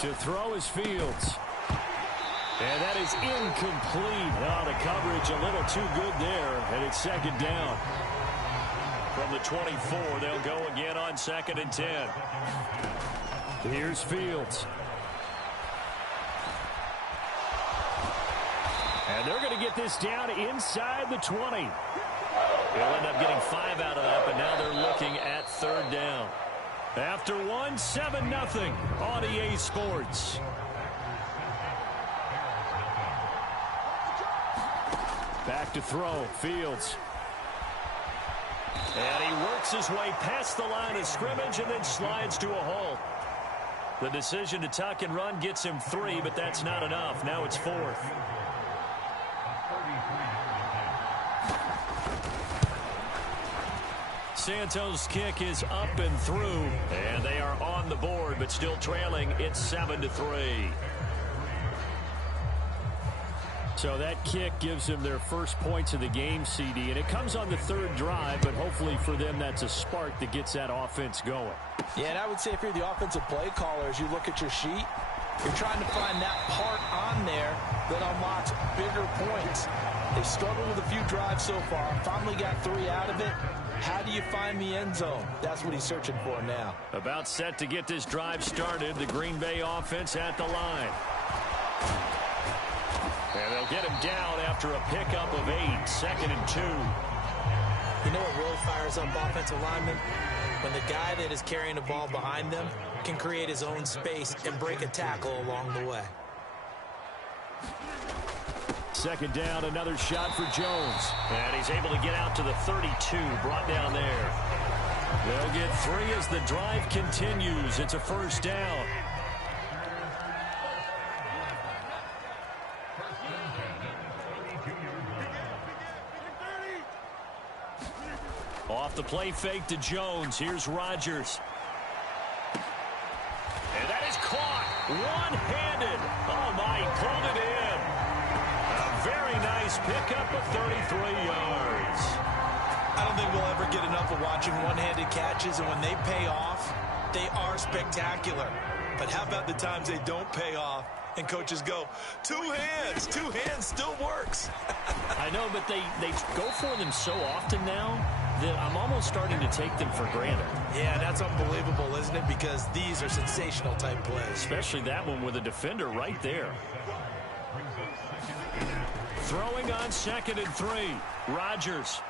To throw is Fields. And that is incomplete. Oh, the coverage a little too good there, and it's second down. From the 24, they'll go again on 2nd and 10. Here's Fields. And they're going to get this down inside the 20. They'll end up getting 5 out of that, but now they're looking at 3rd down. After 1, 7-0 on EA Sports. Back to throw, Fields. And he works his way past the line of scrimmage and then slides to a halt. The decision to tuck and run gets him 3, but that's not enough. Now it's 4th. Santos' kick is up and through, and they are on the board, but still trailing. It's 7-3. So that kick gives them their first points of the game, CD, and it comes on the 3rd drive, but hopefully for them that's a spark that gets that offense going. Yeah, and I would say if you're the offensive play caller, as you look at your sheet, you're trying to find that part on there that unlocks bigger points. They've struggled with a few drives so far, finally got 3 out of it. How do you find the end zone? That's what he's searching for now. About set to get this drive started, the Green Bay offense at the line. And they'll get him down after a pickup of 8, 2nd and 2. You know what really fires up offensive linemen? When the guy that is carrying the ball behind them can create his own space and break a tackle along the way. 2nd down, another shot for Jones. And he's able to get out to the 32, brought down there. They'll get 3 as the drive continues. It's a 1st down. Off the play fake to Jones. Here's Rodgers. And that is caught one-handed. Oh, my, he pulled it in. A very nice pickup of 33 yards. I don't think we'll ever get enough of watching one-handed catches, and when they pay off, they are spectacular. But how about the times they don't pay off and coaches go, 2 hands, 2 hands still works. I know, but they go for them so often now that I'm almost starting to take them for granted. Yeah, that's unbelievable, isn't it? Because these are sensational type plays. Especially that one with a defender right there. Throwing on 2nd and 3. Rodgers.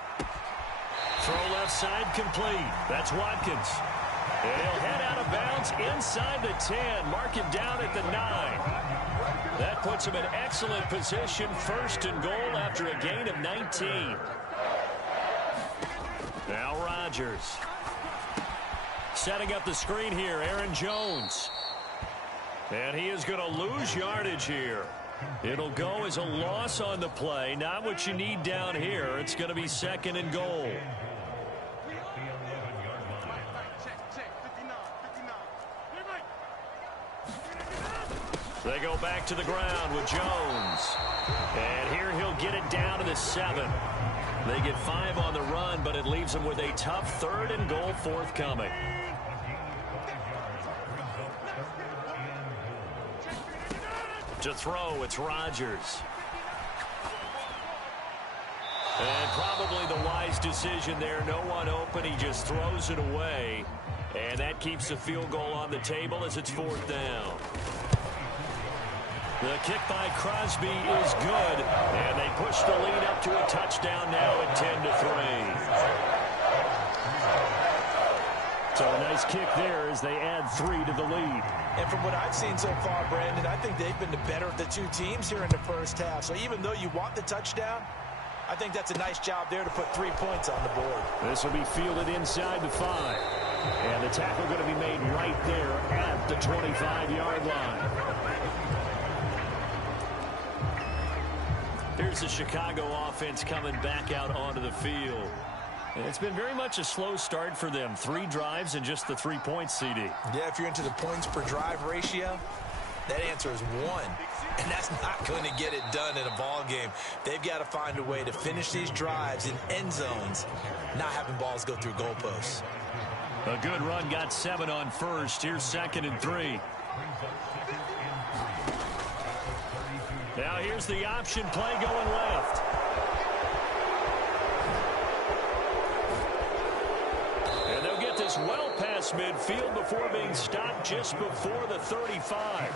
Throw left side complete. That's Watkins. And he'll head out of bounds inside the 10. Mark him down at the 9. That puts him in excellent position. 1st and goal after a gain of 19. Now Rodgers. Setting up the screen here, Aaron Jones. And he is going to lose yardage here. It'll go as a loss on the play. Not what you need down here. It's going to be 2nd and goal. They go back to the ground with Jones. And here he'll get it down to the 7. They get 5 on the run, but it leaves them with a tough 3rd and goal forthcoming. To throw, it's Rodgers. And probably the wise decision there. No one open. He just throws it away. And that keeps the field goal on the table as it's 4th down. The kick by Crosby is good, and they push the lead up to a touchdown now at 10-3. So a nice kick there as they add 3 to the lead. And from what I've seen so far, Brandon, I think they've been the better of the 2 teams here in the first half. So even though you want the touchdown, I think that's a nice job there to put 3 points on the board. This will be fielded inside the 5. And the tackle going to be made right there at the 25-yard line. Here's the Chicago offense coming back out onto the field. And it's been very much a slow start for them. 3 drives and just the 3 points, CD. Yeah, if you're into the points per drive ratio, that answer is 1. And that's not going to get it done in a ball game. They've got to find a way to finish these drives in end zones, not having balls go through goalposts. A good run got 7 on 1st. Here's 2nd and 3. Now here's the option play going left. And they'll get this well past midfield before being stopped just before the 35.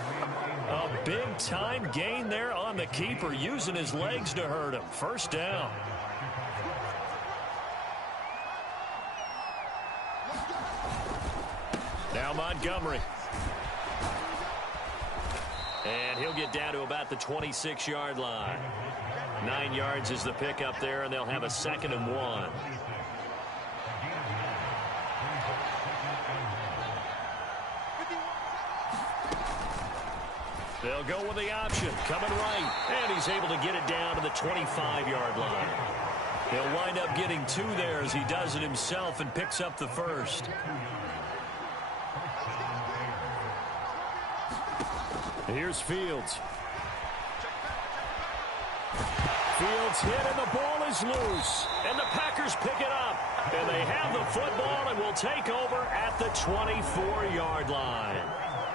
A big-time gain there on the keeper, using his legs to hurt him. First down. Now Montgomery. And he'll get down to about the 26-yard line. 9 yards is the pickup there, and they'll have a 2nd and 1. They'll go with the option, coming right, and he's able to get it down to the 25-yard line. He'll wind up getting 2 there as he does it himself and picks up the first. Here's Fields. Fields hit, and the ball is loose. And the Packers pick it up. And they have the football and will take over at the 24-yard line.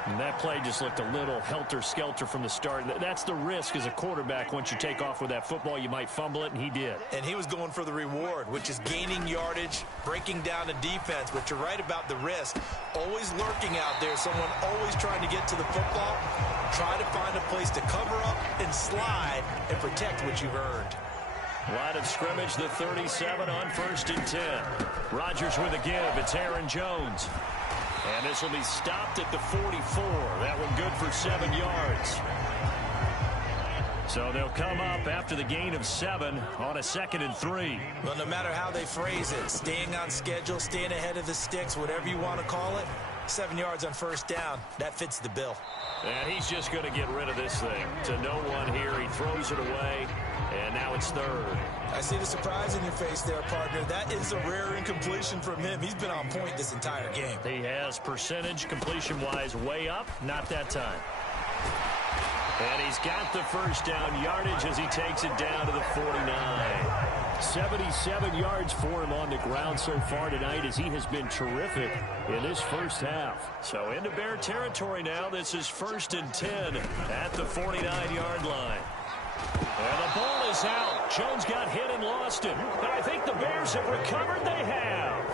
And that play just looked a little helter-skelter from the start. That's the risk as a quarterback. Once you take off with that football, you might fumble it, and he did. And he was going for the reward, which is gaining yardage, breaking down the defense. But you're right about the risk. Always lurking out there, someone always trying to get to the football. Try to find a place to cover up and slide and protect what you've earned. Line of scrimmage, the 37 on 1st and 10. Rodgers with a give. It's Aaron Jones. And this will be stopped at the 44. That one good for 7 yards. So they'll come up after the gain of 7 on a 2nd and 3. Well, no matter how they phrase it, staying on schedule, staying ahead of the sticks, whatever you want to call it, 7 yards on 1st down, that fits the bill. And he's just going to get rid of this thing. To no one here, he throws it away, and now it's 3rd. I see the surprise in your face there, partner. That is a rare incompletion from him. He's been on point this entire game. He has percentage completion-wise way up, not that time. And he's got the 1st down yardage as he takes it down to the 49. 77 yards for him on the ground so far tonight as he has been terrific in this first half. So into Bear territory now. This is 1st and 10 at the 49-yard line. And the ball is out. Jones got hit and lost it. But I think the Bears have recovered. They have.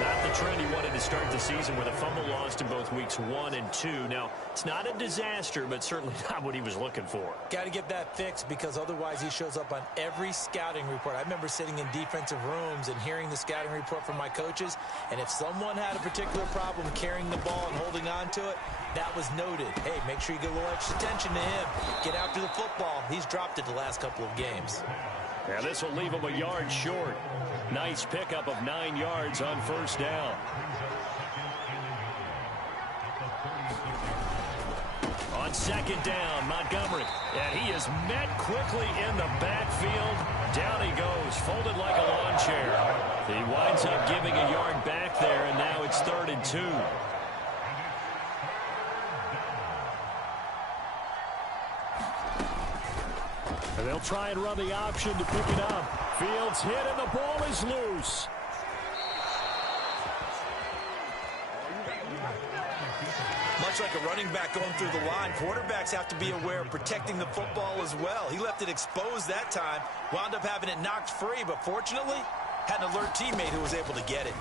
Not the trend he wanted to start the season with a fumble lost in both weeks 1 and 2. Now, it's not a disaster, but certainly not what he was looking for. Got to get that fixed because otherwise he shows up on every scouting report. I remember sitting in defensive rooms and hearing the scouting report from my coaches, and if someone had a particular problem carrying the ball and holding on to it, that was noted. Hey, make sure you get a little extra attention to him. Get after the football. He's dropped it the last couple of games. Yeah, this will leave him a yard short. Nice pickup of 9 yards on 1st down. On 2nd down, Montgomery. And he is met quickly in the backfield. Down he goes, folded like a lawn chair. He winds up giving a yard back there, and now it's 3rd and 2. And they'll try and run the option to pick it up. Fields hit, and the ball is loose. Much like a running back going through the line, quarterbacks have to be aware of protecting the football as well. He left it exposed that time, wound up having it knocked free, but fortunately, had an alert teammate who was able to get it.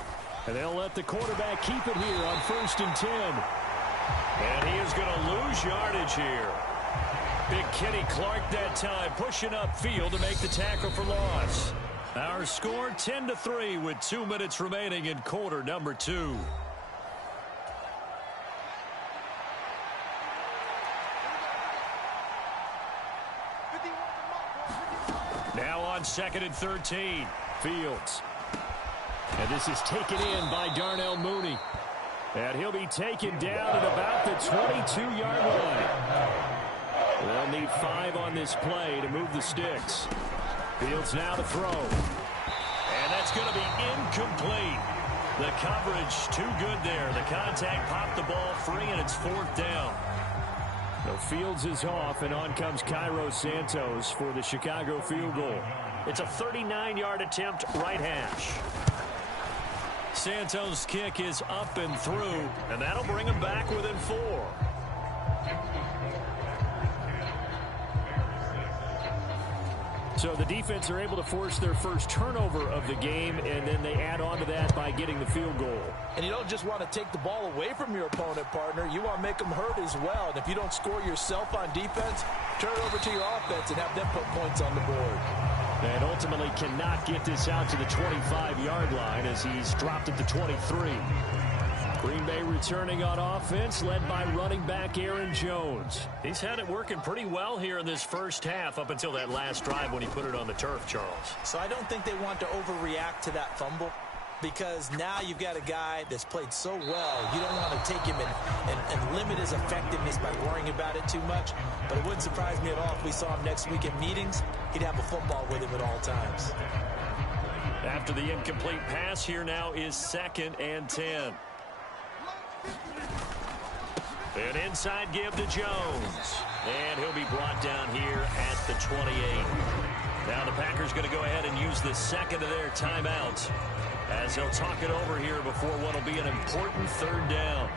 And they'll let the quarterback keep it here on 1st and 10. And he is going to lose yardage here. Big Kenny Clark that time, pushing upfield to make the tackle for loss. Our score 10-3 with 2 minutes remaining in quarter number 2. Now on 2nd and 13, Fields. And this is taken in by Darnell Mooney. And he'll be taken down at about the 22-yard line. They'll need 5 on this play to move the sticks. Fields now to throw. And that's going to be incomplete. The coverage too good there. The contact popped the ball free, and it's 4th down. The Fields is off, and on comes Cairo Santos for the Chicago field goal. It's a 39-yard attempt, right hash. Santos' kick is up and through, and that'll bring him back within 4. So the defense are able to force their first turnover of the game, and then they add on to that by getting the field goal. And you don't just want to take the ball away from your opponent, partner. You want to make them hurt as well. And if you don't score yourself on defense, turn it over to your offense and have them put points on the board. And ultimately cannot get this out to the 25-yard line as he's dropped at the 23. Green Bay returning on offense, led by running back Aaron Jones. He's had it working pretty well here in this first half up until that last drive when he put it on the turf, Charles. So I don't think they want to overreact to that fumble, because now you've got a guy that's played so well. You don't want to take him and limit his effectiveness by worrying about it too much. But it wouldn't surprise me at all if we saw him next week in meetings. He'd have a football with him at all times. After the incomplete pass, here now is 2nd and 10. An inside give to Jones. And he'll be brought down here at the 28. Now the Packers going to go ahead and use the second of their timeouts as they'll talk it over here before what will be an important 3rd down.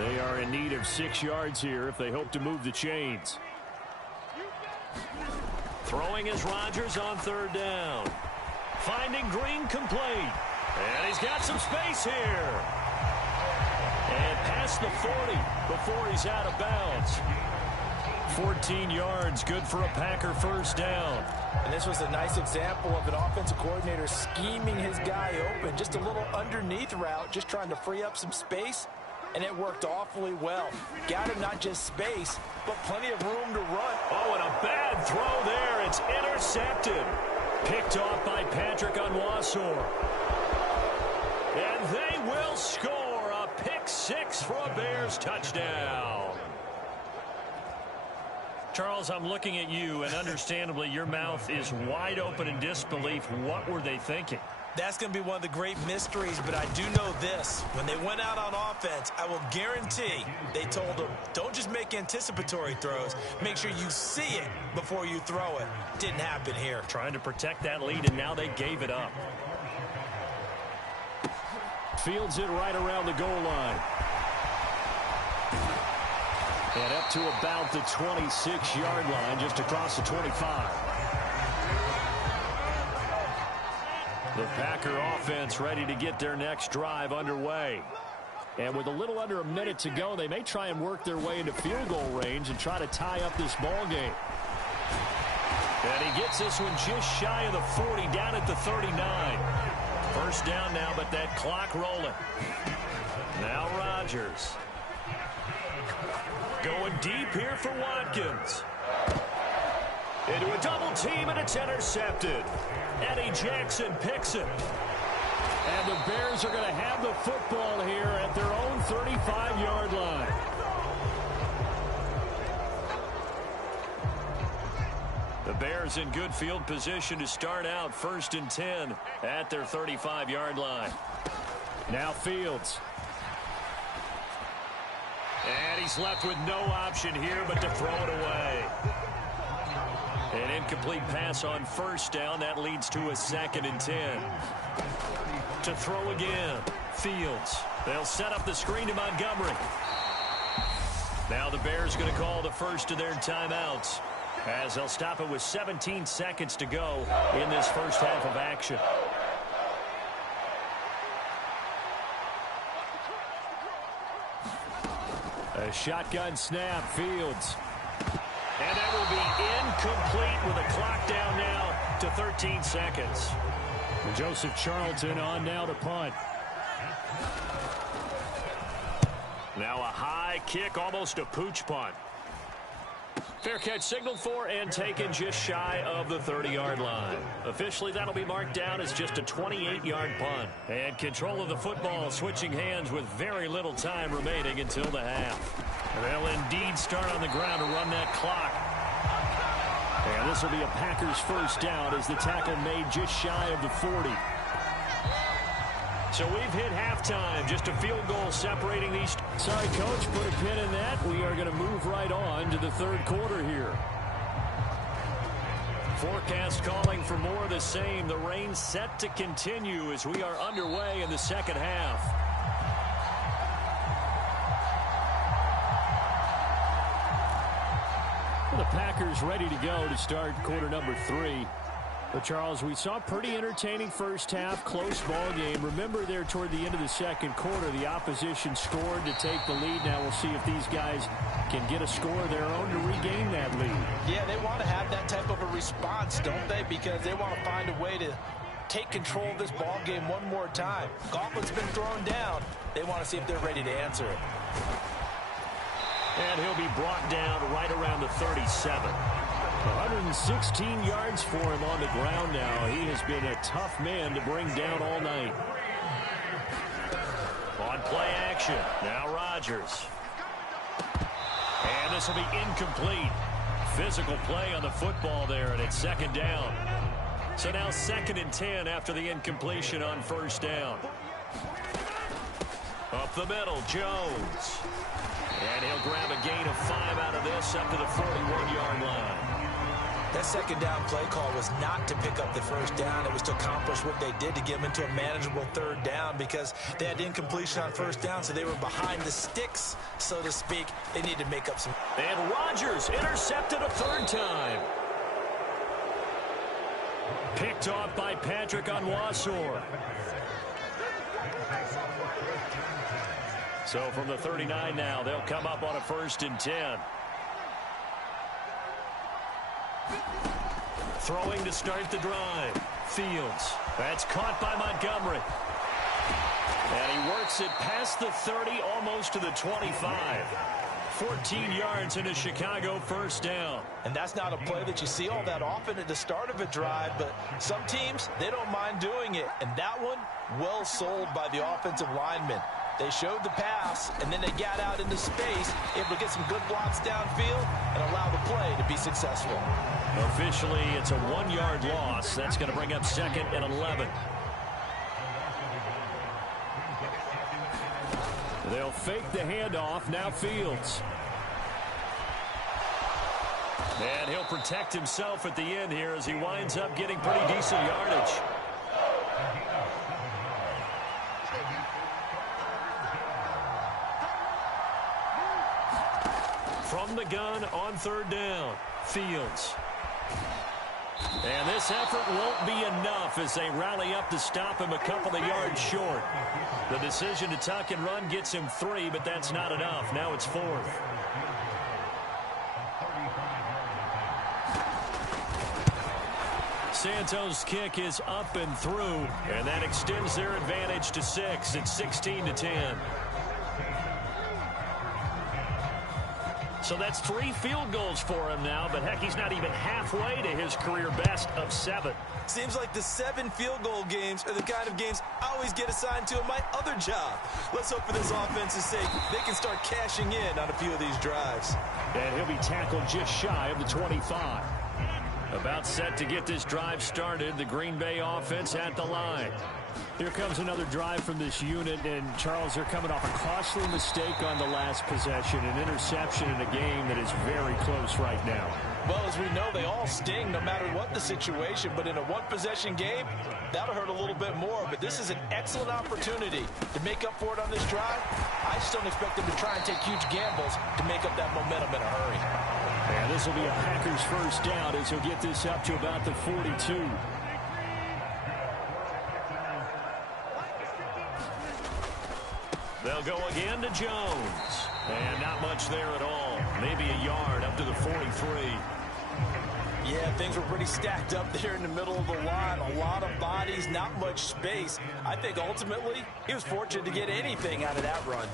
They are in need of 6 yards here if they hope to move the chains. Throwing is Rodgers on 3rd down. Finding Green complete. And he's got some space here. And past the 40 before he's out of bounds. 14 yards, good for a Packer 1st down. And this was a nice example of an offensive coordinator scheming his guy open. Just a little underneath route, just trying to free up some space. And it worked awfully well. Got him not just space, but plenty of room to run. Oh, and a bad throw there. It's intercepted. Picked off by Patrick Onwuasor. And they will score. Pick 6 for a Bears touchdown. Charles, I'm looking at you, and understandably, your mouth is wide open in disbelief. What were they thinking? That's going to be one of the great mysteries, but I do know this. When they went out on offense, I will guarantee they told them, don't just make anticipatory throws. Make sure you see it before you throw it. Didn't happen here. Trying to protect that lead, and now they gave it up. Fields it right around the goal line. And up to about the 26-yard line, just across the 25. The Packer offense ready to get their next drive underway. And with a little under a minute to go, they may try and work their way into field goal range and try to tie up this ball game. And he gets this one just shy of the 40, down at the 39. 1st down now, but that clock rolling. Now Rodgers. Going deep here for Watkins. Into a double team, and it's intercepted. Eddie Jackson picks it. And the Bears are going to have the football here at their own 35-yard line. The Bears in good field position to start out 1st and 10 at their 35-yard line. Now Fields. And he's left with no option here but to throw it away. An incomplete pass on 1st down. That leads to a 2nd and 10. To throw again. Fields. They'll set up the screen to Montgomery. Now the Bears going to call the first of their timeouts, as they'll stop it with 17 seconds to go in this first half of action. A shotgun snap, Fields. And that will be incomplete with a clock down now to 13 seconds. And Joseph Charlton on now to punt. Now a high kick, almost a pooch punt. Fair catch signaled for and taken just shy of the 30-yard line. Officially, that'll be marked down as just a 28-yard punt. And control of the football switching hands with very little time remaining until the half. And they'll indeed start on the ground to run that clock. And this will be a Packers first down as the tackle made just shy of the 40. So we've hit halftime. Just a field goal separating these. Sorry, Coach, put a pin in that. We are going to move right on to the third quarter here. Forecast calling for more of the same. The rain set to continue as we are underway in the second half. The Packers ready to go to start quarter number 3. But, Charles, we saw a pretty entertaining first half, close ball game. Remember there toward the end of the second quarter, the opposition scored to take the lead. Now we'll see if these guys can get a score of their own to regain that lead. Yeah, they want to have that type of a response, don't they? Because they want to find a way to take control of this ball game one more time. Gauntlet's been thrown down. They want to see if they're ready to answer it. And he'll be brought down right around the 37. 116 yards for him on the ground now. He has been a tough man to bring down all night. On play action, now Rodgers. And this will be incomplete. Physical play on the football there, and it's second down. So now 2nd and 10 after the incompletion on first down. Up the middle, Jones. And he'll grab a gain of 5 out of this up to the 41-yard line. That second down play call was not to pick up the first down. It was to accomplish what they did to get them into a manageable third down because they had incompletion on first down, so they were behind the sticks, so to speak. They needed to make up some. And Rodgers intercepted a third time. Picked off by Patrick Onwuasor. So from the 39 now, they'll come up on a 1st and 10. Throwing to start the drive. Fields. That's caught by Montgomery. And he works it past the 30, almost to the 25. 14 yards in a Chicago first down. And that's not a play that you see all that often at the start of a drive, but some teams, they don't mind doing it. And that one, well sold by the offensive lineman. They showed the pass, and then they got out into space, able to get some good blocks downfield and allow the play to be successful. Officially, it's a 1-yard loss. That's going to bring up 2nd and 11. They'll fake the handoff. Now Fields. And he'll protect himself at the end here as he winds up getting pretty decent yardage. From the gun on 3rd down, Fields. And this effort won't be enough as they rally up to stop him a couple of yards short. The decision to tuck and run gets him 3, but that's not enough. Now it's 4th. Santos' kick is up and through, and that extends their advantage to 6. It's 16-10. So that's 3 field goals for him now, but heck, he's not even halfway to his career best of 7. Seems like the 7 field goal games are the kind of games I always get assigned to in my other job. Let's hope for this offense's sake they can start cashing in on a few of these drives. And he'll be tackled just shy of the 25. About set to get this drive started, the Green Bay offense at the line. Here comes another drive from this unit, and Charles, they're coming off a costly mistake on the last possession, an interception in a game that is very close right now. Well, as we know, they all sting no matter what the situation, but in a one-possession game, that'll hurt a little bit more. But this is an excellent opportunity to make up for it on this drive. I just don't expect them to try and take huge gambles to make up that momentum in a hurry. And this will be a Packers first down as he'll get this up to about the 42. They'll go again to Jones. And not much there at all. Maybe a yard up to the 43. Yeah, things were pretty stacked up there in the middle of the line. A lot of bodies, not much space. I think ultimately he was fortunate to get anything out of that run.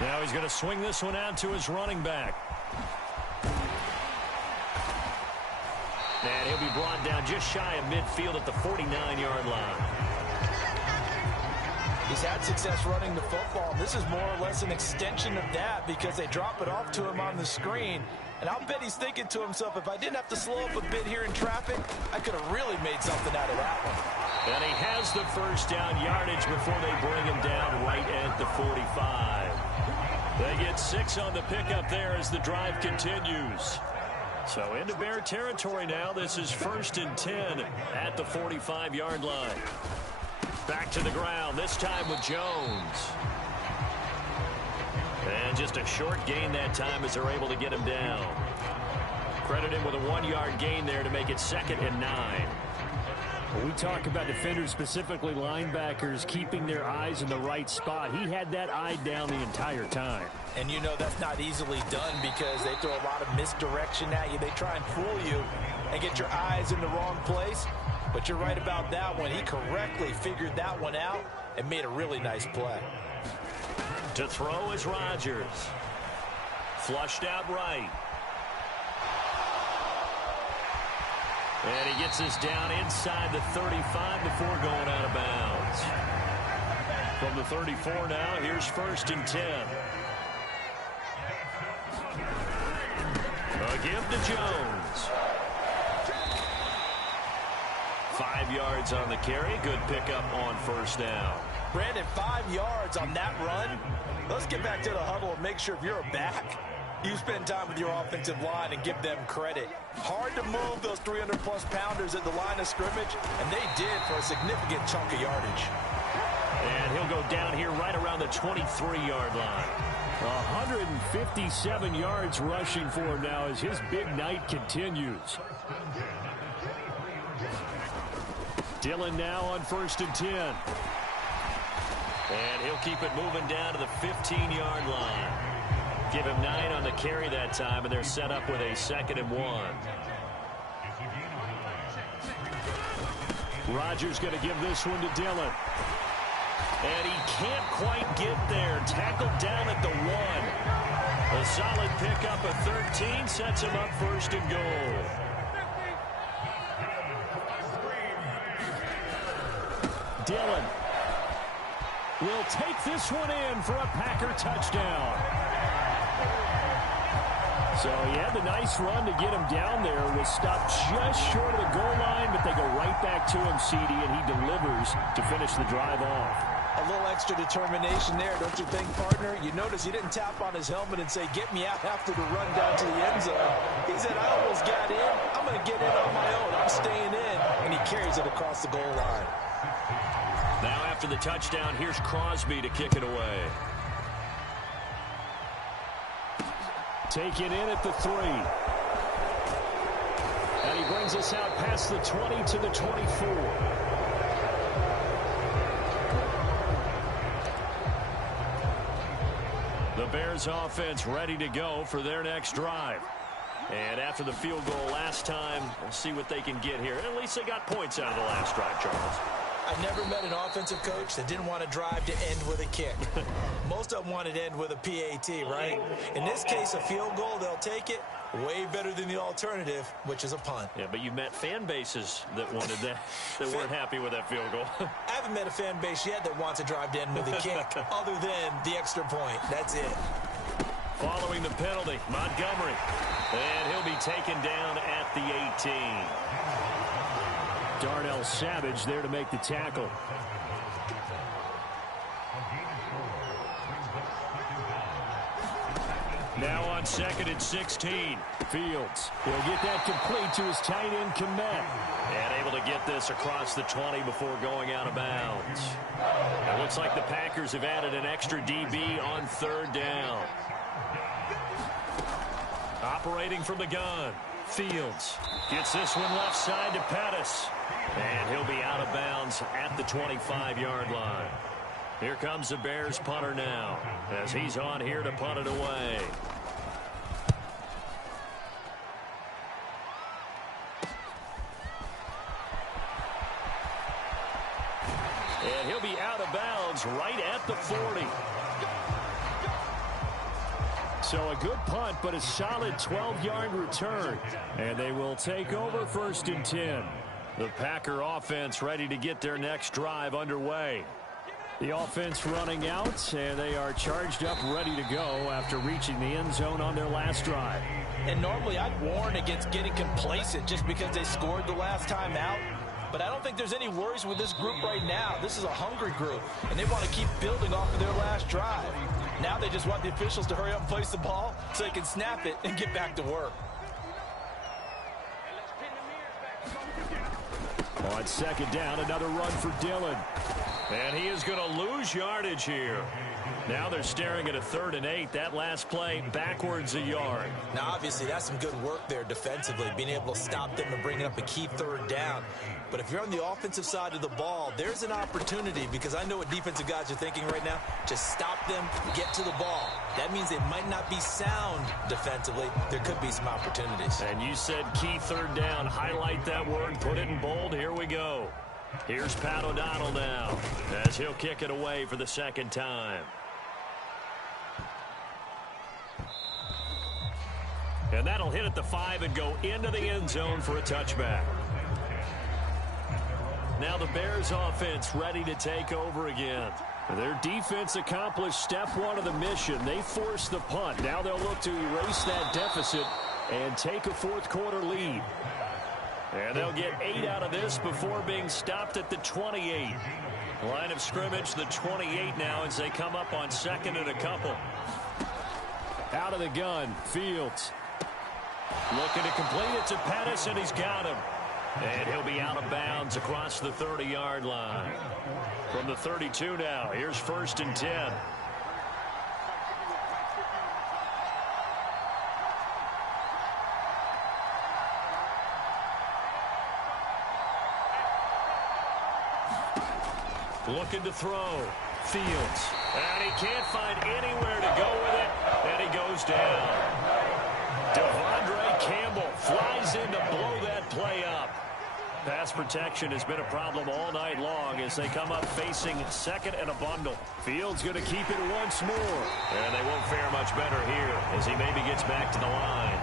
Now he's going to swing this one out to his running back. And he'll be brought down just shy of midfield at the 49-yard line. He's had success running the football. This is more or less an extension of that because they drop it off to him on the screen. And I'll bet he's thinking to himself, if I didn't have to slow up a bit here in traffic, I could have really made something out of that one. And he has the first down yardage before they bring him down right at the 45. They get 6 on the pickup there as the drive continues. So into Bear territory now. This is 1st and 10 at the 45-yard line. Back to the ground, this time with Jones. And just a short gain that time as they're able to get him down. Credit him with a 1-yard gain there to make it 2nd and 9. When we talk about defenders, specifically linebackers, keeping their eyes in the right spot, he had that eye down the entire time. And you know that's not easily done because they throw a lot of misdirection at you. They try and fool you and get your eyes in the wrong place. But you're right about that one. He correctly figured that one out and made a really nice play. To throw is Rodgers. Flushed out right. And he gets this down inside the 35 before going out of bounds. From the 34 now, here's 1st and 10. A give to Jones. 5 yards on the carry. Good pickup on 1st down. Brandon, 5 yards on that run. Let's get back to the huddle and make sure if you're a back, you spend time with your offensive line and give them credit. Hard to move those 300-plus pounders at the line of scrimmage, and they did for a significant chunk of yardage. And he'll go down here right around the 23-yard line. 157 yards rushing for him now as his big night continues. Dillon now on 1st and 10. And he'll keep it moving down to the 15-yard line. Give him 9 on the carry that time, and they're set up with a 2nd and 1. Rodgers going to give this one to Dillon. And he can't quite get there. Tackled down at the 1. A solid pickup of 13 sets him up 1st and goal. Dillon will take this one in for a Packer touchdown. So he had the nice run to get him down there. Was stopped just short of the goal line, but they go right back to him, CD, and he delivers to finish the drive off. A little extra determination there, don't you think, partner? You notice he didn't tap on his helmet and say, get me out after the run down to the end zone. He said, I almost got in. I'm going to get in on my own. I'm staying in. And he carries it across the goal line. Now after the touchdown, here's Crosby to kick it away. Taken in at the 3. And he brings us out past the 20 to the 24. The Bears offense ready to go for their next drive. And after the field goal last time, we'll see what they can get here. At least they got points out of the last drive, Charles. I've never met an offensive coach that didn't want to drive to end with a kick. Most of them wanted to end with a PAT, right? In this case, a field goal, they'll take it. Way better than the alternative, which is a punt. Yeah, but you met fan bases that wanted that, that weren't happy with that field goal. I haven't met a fan base yet that wants to drive to end with a kick, other than the extra point. That's it. Following the penalty, Montgomery. And he'll be taken down at the 18. Darnell Savage there to make the tackle. Now on 2nd and 16. Fields will get that complete to his tight end, Kmet. And able to get this across the 20 before going out of bounds. It looks like the Packers have added an extra DB on 3rd down. Operating from the gun. Fields gets this one left side to Pettis. And he'll be out of bounds at the 25-yard line. Here comes the Bears punter now as he's on here to punt it away. And he'll be out of bounds right at the 40. So a good punt, but a solid 12-yard return. And they will take over 1st and 10. The Packer offense ready to get their next drive underway. The offense running out, and they are charged up, ready to go after reaching the end zone on their last drive. And normally I'd warn against getting complacent just because they scored the last time out. But I don't think there's any worries with this group right now. This is a hungry group, and they want to keep building off of their last drive. Now they just want the officials to hurry up and place the ball so they can snap it and get back to work. On second down, another run for Dillon. And he is going to lose yardage here. Now they're staring at a 3rd and 8. That last play, backwards a yard. Now, obviously, that's some good work there defensively, being able to stop them and bringing up a key 3rd down. But if you're on the offensive side of the ball, there's an opportunity, because I know what defensive guys are thinking right now. Just stop them, get to the ball. That means they might not be sound defensively. There could be some opportunities. And you said key 3rd down. Highlight that word, put it in bold. Here we go. Here's Pat O'Donnell now as he'll kick it away for the 2nd time. And that'll hit at the 5 and go into the end zone for a touchback. Now the Bears offense ready to take over again. Their defense accomplished step 1 of the mission. They forced the punt. Now they'll look to erase that deficit and take a 4th quarter lead. And they'll get 8 out of this before being stopped at the 28. Line of scrimmage, the 28 now as they come up on 2nd and a couple. Out of the gun, Fields. Looking to complete it to Pettis, and he's got him. And he'll be out of bounds across the 30-yard line. From the 32 now, here's 1st and 10. Looking to throw. Fields. And he can't find anywhere to go with it. And he goes down. Devondre Campbell flies in to blow that play up. Pass protection has been a problem all night long as they come up facing 2nd and a bundle. Fields going to keep it once more. And they won't fare much better here as he maybe gets back to the line.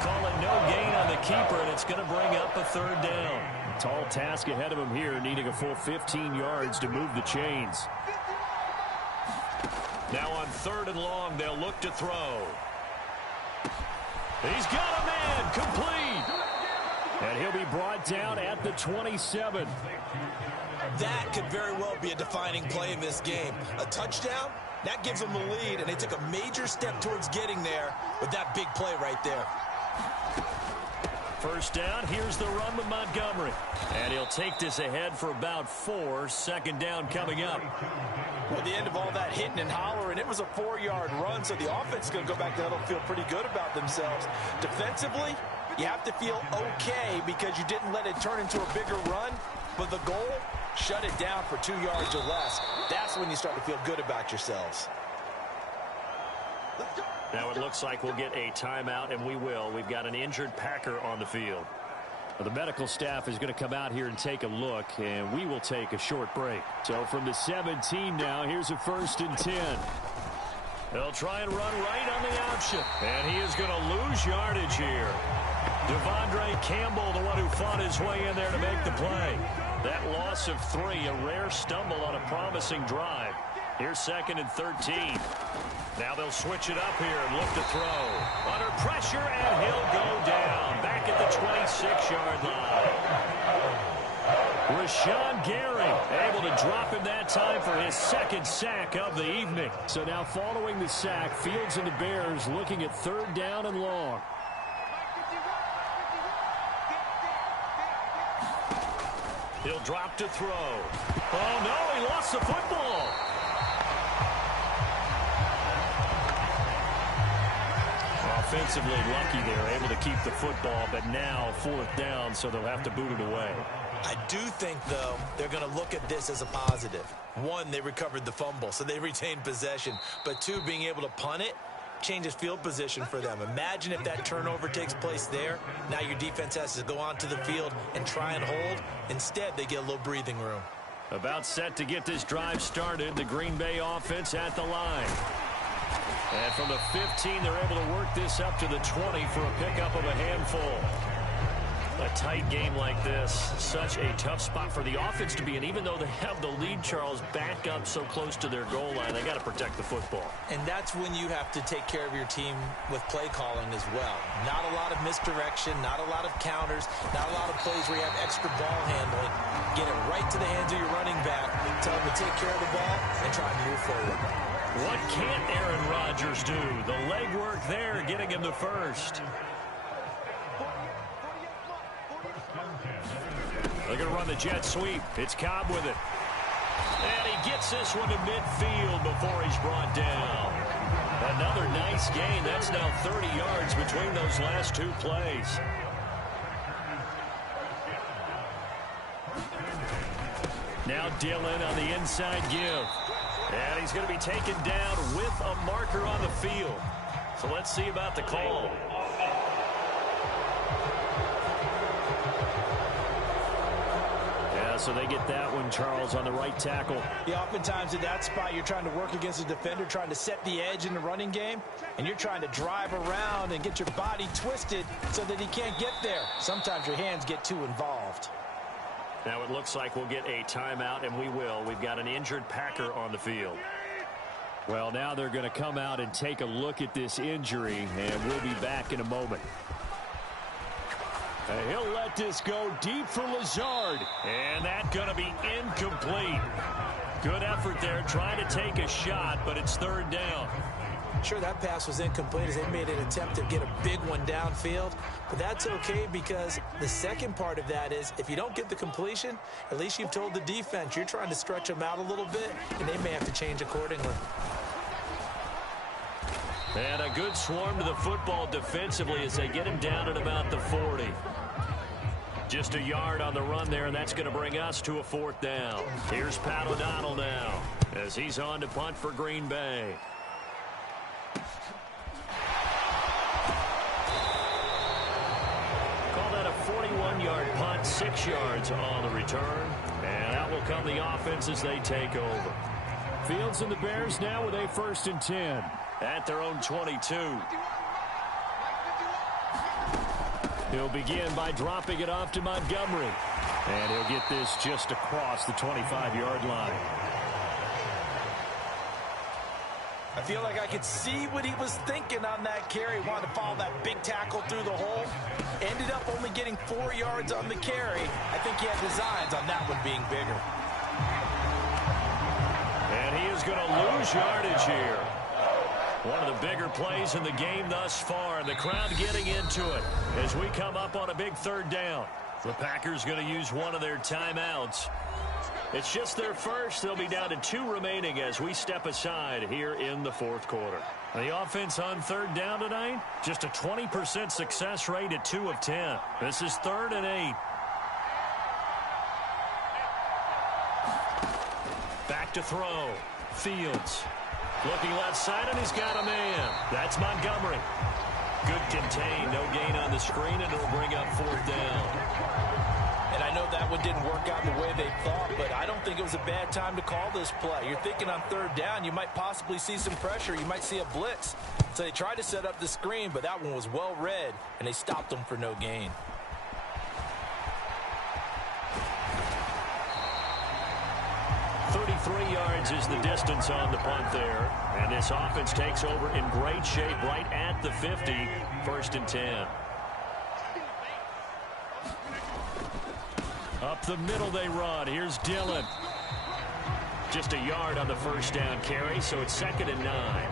Call it no gain on the keeper, and it's going to bring up a 3rd down. Tall task ahead of him here, needing a full 15 yards to move the chains. Now on 3rd and long, they'll look to throw. He's got a man, complete. And he'll be brought down at the 27. That could very well be a defining play in this game. A touchdown, that gives them the lead, and they took a major step towards getting there with that big play right there. 1st down, here's the run with Montgomery. And he'll take this ahead for about 4. 2nd down coming up. At the end of all that hitting and hollering, it was a 4-yard run, so the offense is going to go back there and feel pretty good about themselves. Defensively, you have to feel okay because you didn't let it turn into a bigger run, but the goal, shut it down for 2 yards or less. That's when you start to feel good about yourselves. Now it looks like we'll get a timeout, and we will. We've got an injured Packer on the field. The medical staff is going to come out here and take a look, and we will take a short break. So from the 17 now, here's a 1st and 10. They'll try and run right on the option. And he is going to lose yardage here. Devondre Campbell, the one who fought his way in there to make the play. That loss of 3, a rare stumble on a promising drive. Here's 2nd and 13. Now they'll switch it up here and look to throw. Under pressure, and he'll go down. Back at the 26-yard line. Rashawn Gary able to drop him that time for his 2nd sack of the evening. So now following the sack, Fields and the Bears looking at 3rd down and long. He'll drop to throw. Oh, no, he lost the football. Offensively lucky they're able to keep the football, but now 4th down, so they'll have to boot it away. I do think, though, they're going to look at this as a positive. 1, they recovered the fumble, so they retained possession. But 2, being able to punt it changes field position for them. Imagine if that turnover takes place there. Now your defense has to go onto the field and try and hold. Instead, they get a little breathing room. About set to get this drive started, the Green Bay offense at the line. And from the 15, they're able to work this up to the 20 for a pickup of a handful. A tight game like this, such a tough spot for the offense to be in. Even though they have the lead, Charles, back up so close to their goal line, they got to protect the football. And that's when you have to take care of your team with play calling as well. Not a lot of misdirection, not a lot of counters, not a lot of plays where you have extra ball handling. Get it right to the hands of your running back, tell them to take care of the ball, and try and move forward. What can't Aaron Rodgers do? The legwork there, getting him the first. They're going to run the jet sweep. It's Cobb with it. And he gets this one to midfield before he's brought down. Another nice gain. That's now 30 yards between those last two plays. Now Dillon on the inside give. And he's going to be taken down with a marker on the field. So let's see about the call. So they get that one, Charles, on the right tackle. Yeah, oftentimes in that spot, you're trying to work against a defender, trying to set the edge in the running game, and you're trying to drive around and get your body twisted so that he can't get there. Sometimes your hands get too involved. Now it looks like we'll get a timeout, and we will. We've got an injured Packer on the field. Well, now they're going to come out and take a look at this injury, and we'll be back in a moment. He'll let this go deep for Lazard. And that's going to be incomplete. Good effort there, trying to take a shot, but it's third down. Sure, that pass was incomplete as they made an attempt to get a big one downfield. But that's okay because the second part of that is if you don't get the completion, at least you've told the defense you're trying to stretch them out a little bit, and they may have to change accordingly. And a good swarm to the football defensively as they get him down at about the 40. Just a yard on the run there, and that's going to bring us to a fourth down. Here's Pat O'Donnell now as he's on to punt for Green Bay. Call that a 41-yard punt, 6 yards on the return. And out will come the offense as they take over. Fields and the Bears now with a 1st and 10. At their own 22. He'll begin by dropping it off to Montgomery. And he'll get this just across the 25-yard line. I feel like I could see what he was thinking on that carry. Wanted to follow that big tackle through the hole. Ended up only getting 4 yards on the carry. I think he had designs on that one being bigger. And he is going to lose yardage here. One of the bigger plays in the game thus far. The crowd getting into it as we come up on a big third down. The Packers going to use one of their timeouts. It's just their first. They'll be down to 2 remaining as we step aside here in the fourth quarter. The offense on third down tonight, just a 20% success rate at 2 of 10. This is 3rd and 8. Back to throw. Fields. Looking left side, and he's got a man. That's Montgomery. Good contain. No gain on the screen, and it'll bring up 4th down. And I know that one didn't work out the way they thought, but I don't think it was a bad time to call this play. You're thinking on third down, you might possibly see some pressure. You might see a blitz. So they tried to set up the screen, but that one was well read, and they stopped them for no gain. Yards is the distance on the punt there. And this offense takes over in great shape right at the 50. 1st and 10. Up the middle they run. Here's Dillon. Just a yard on the 1st down carry, so it's 2nd and 9.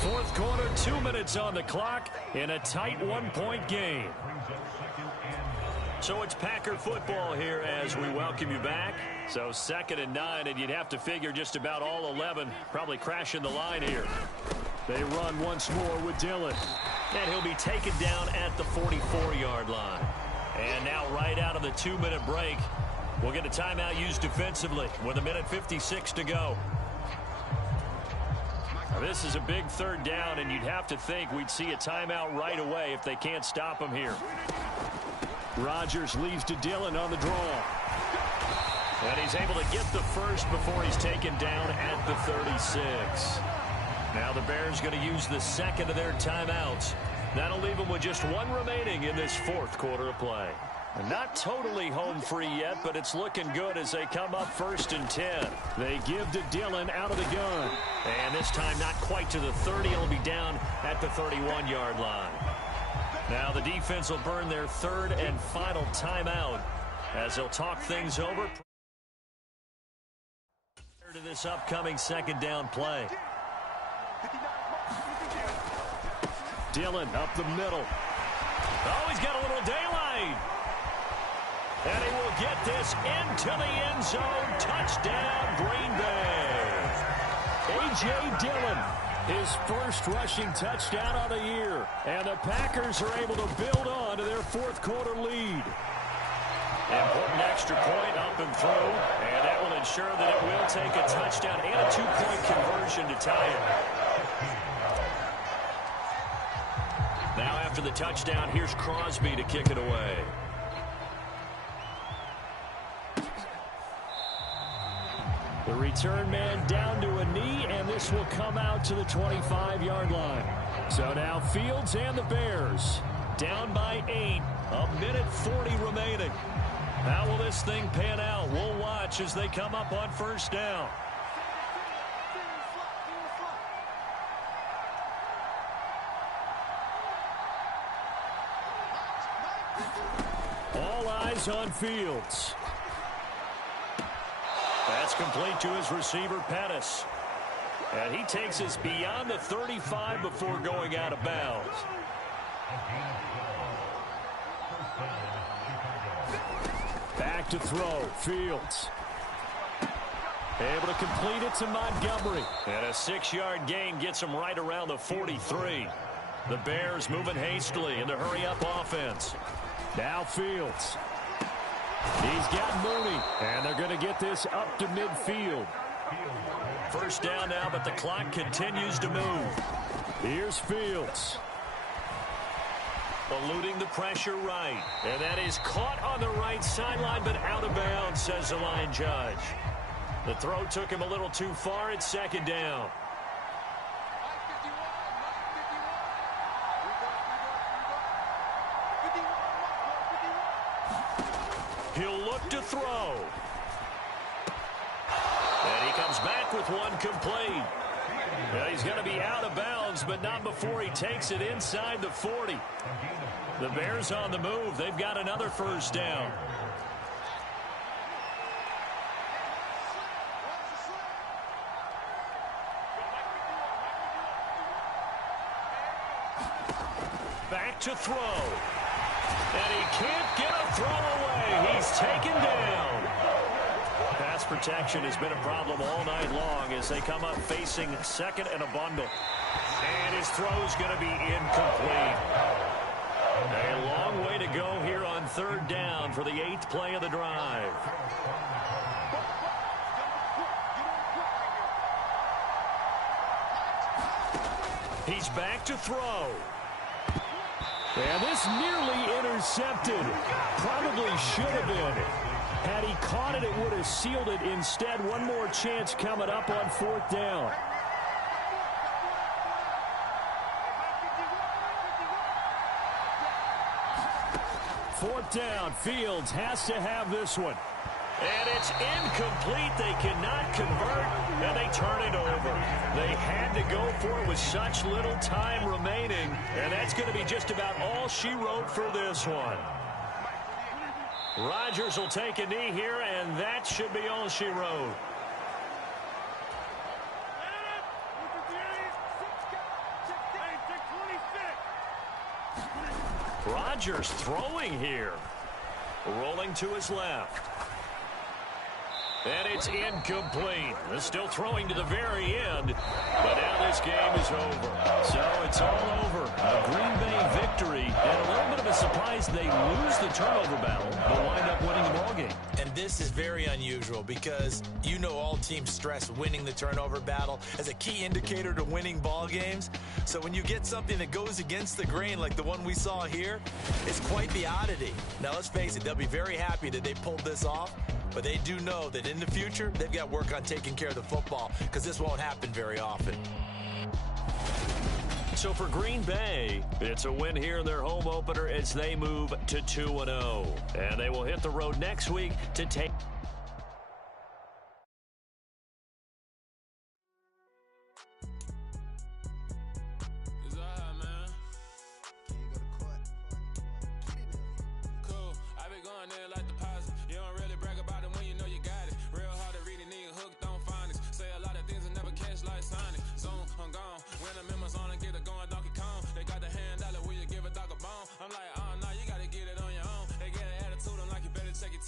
Fourth quarter, 2 minutes on the clock in a tight 1-point game. So it's Packer football here as we welcome you back. So 2nd and 9, and you'd have to figure just about all 11 probably crashing the line here. They run once more with Dillon. And he'll be taken down at the 44-yard line. And now right out of the 2-minute break, we'll get a timeout used defensively with 1:56 to go. Now, this is a big third down, and you'd have to think we'd see a timeout right away if they can't stop him here. Rodgers leaves to Dillon on the draw. And he's able to get the first before he's taken down at the 36. Now the Bears going to use the second of their timeouts. That'll leave them with just 1 remaining in this fourth quarter of play. Not totally home free yet, but it's looking good as they come up 1st and 10. They give to Dillon out of the gun. And this time not quite to the 30. It'll be down at the 31-yard line. Now the defense will burn their 3rd and final timeout as they'll talk things over to this upcoming 2nd down play. Dillon up the middle. Oh, he's got a little daylight. And he will get this into the end zone. Touchdown, Green Bay. A.J. Dillon, his first rushing touchdown of the year. And the Packers are able to build on to their fourth quarter lead. Important extra point up and through, and that will ensure that it will take a touchdown and a two-point conversion to tie it. Now after the touchdown, here's Crosby to kick it away. The return man down to a knee, and this will come out to the 25-yard line. So now Fields and the Bears down by 8, a minute 40 remaining. How will this thing pan out? We'll watch as they come up on first down. All eyes on Fields. That's complete to his receiver, Pettis. And he takes us beyond the 35 before going out of bounds. Back to throw, Fields. Able to complete it to Montgomery. And a 6-yard gain gets him right around the 43. The Bears moving hastily in the hurry-up offense. Now Fields. He's got Mooney, and they're going to get this up to midfield. First down now, but the clock continues to move. Here's Fields. Eluding the pressure right. And that is caught on the right sideline, but out of bounds, says the line judge. The throw took him a little too far. It's second down. He'll look to throw. And he comes back with one complete. Well, he's going to be out of bounds, but not before he takes it inside the 40. The Bears on the move. They've got another first down. Back to throw. And he can't get a throw away. He's taken down. Pass protection has been a problem all night long as they come up facing second and a bundle. And his throw's going to be incomplete. A long way to go here on third down for the 8th play of the drive. He's back to throw. And this nearly intercepted. Probably should have been. Had he caught it, it would have sealed it. Instead, one more chance coming up on fourth down. Fourth down. Fields has to have this one. And it's incomplete. They cannot convert, and they turn it over. They had to go for it with such little time remaining, and that's going to be just about all she wrote for this one. Rodgers will take a knee here, and that should be all she wrote. Rodgers throwing here. Rolling to his left. And it's incomplete. They're still throwing to the very end. But now this game is over. So it's all over. A Green Bay victory. And a little bit of a surprise they lose the turnover battle, but wind up winning the ballgame. And this is very unusual because you know all teams stress winning the turnover battle as a key indicator to winning ball games. So when you get something that goes against the grain like the one we saw here, it's quite the oddity. Now let's face it, they'll be very happy that they pulled this off. But they do know that in the future, they've got work on taking care of the football because this won't happen very often. So for Green Bay, it's a win here in their home opener as they move to 2-0. And they will hit the road next week to take... I'm like, oh, no, you got to get it on your own. They get an attitude, I'm like, you better check your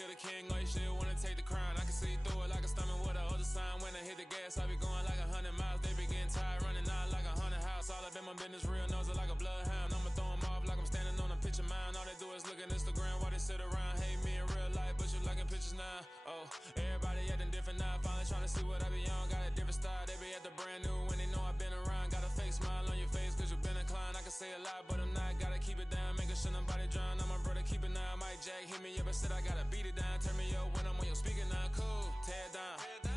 kill the king, or you shit wanna take the crown. I can see through it like a stomach with a other sign. When I hit the gas, I be going like 100 miles. They be getting tired, running out like a haunted house. All up in my business, real nose it like a bloodhound. I'ma throw them off like I'm standing on a picture mound. All they do is look at Instagram while they sit around. Hate me in real life, but you liking pictures now. Oh, everybody acting different now. Finally trying to see what I be on. Got a different style, they be at the brand new when they know I've been around. Got a fake smile on your face cause you been inclined. I can say a lot, but I'm not. Gotta keep it down, making sure nobody drown. I'm my brother, keep it now. Mike Jack hit me up and said I gotta beat it down. Turn me up when I'm on your speaker now. Cool, tear it down,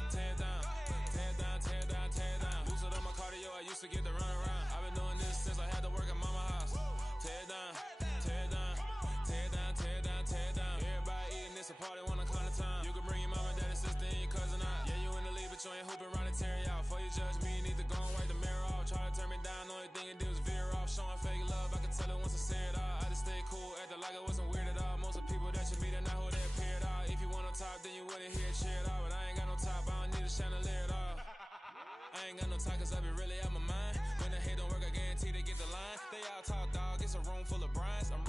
tear it down, tear it down, tear it down, tear it down. Boosted on my cardio, I used to get the run around. I've been doing this since I had to work at mama house. Tear it down, tear it down, tear it down, tear it down, tear it down. Everybody eating, it's a party, wanna climb the time. You can bring your mama, daddy, sister, and your cousin out. Yeah, you in the league, but you ain't hooping around and tear it out. Before you judge me, you need to go and wipe the mirror off. Try to turn me down, only thing you did was veer off. Showing fake love, I can tell it once I say it all. I just stay cool, acting like I wasn't weird at all. Most of the people that you meet are not who they appear at all. If you want on top, then you wouldn't hear it cheer at all. But I ain't got no top, I don't need a chandelier at all. I ain't got no talk, cause I be really out my mind. When the hate don't work, I guarantee they get the line. They all talk, dog, it's a room full of brinds. I'm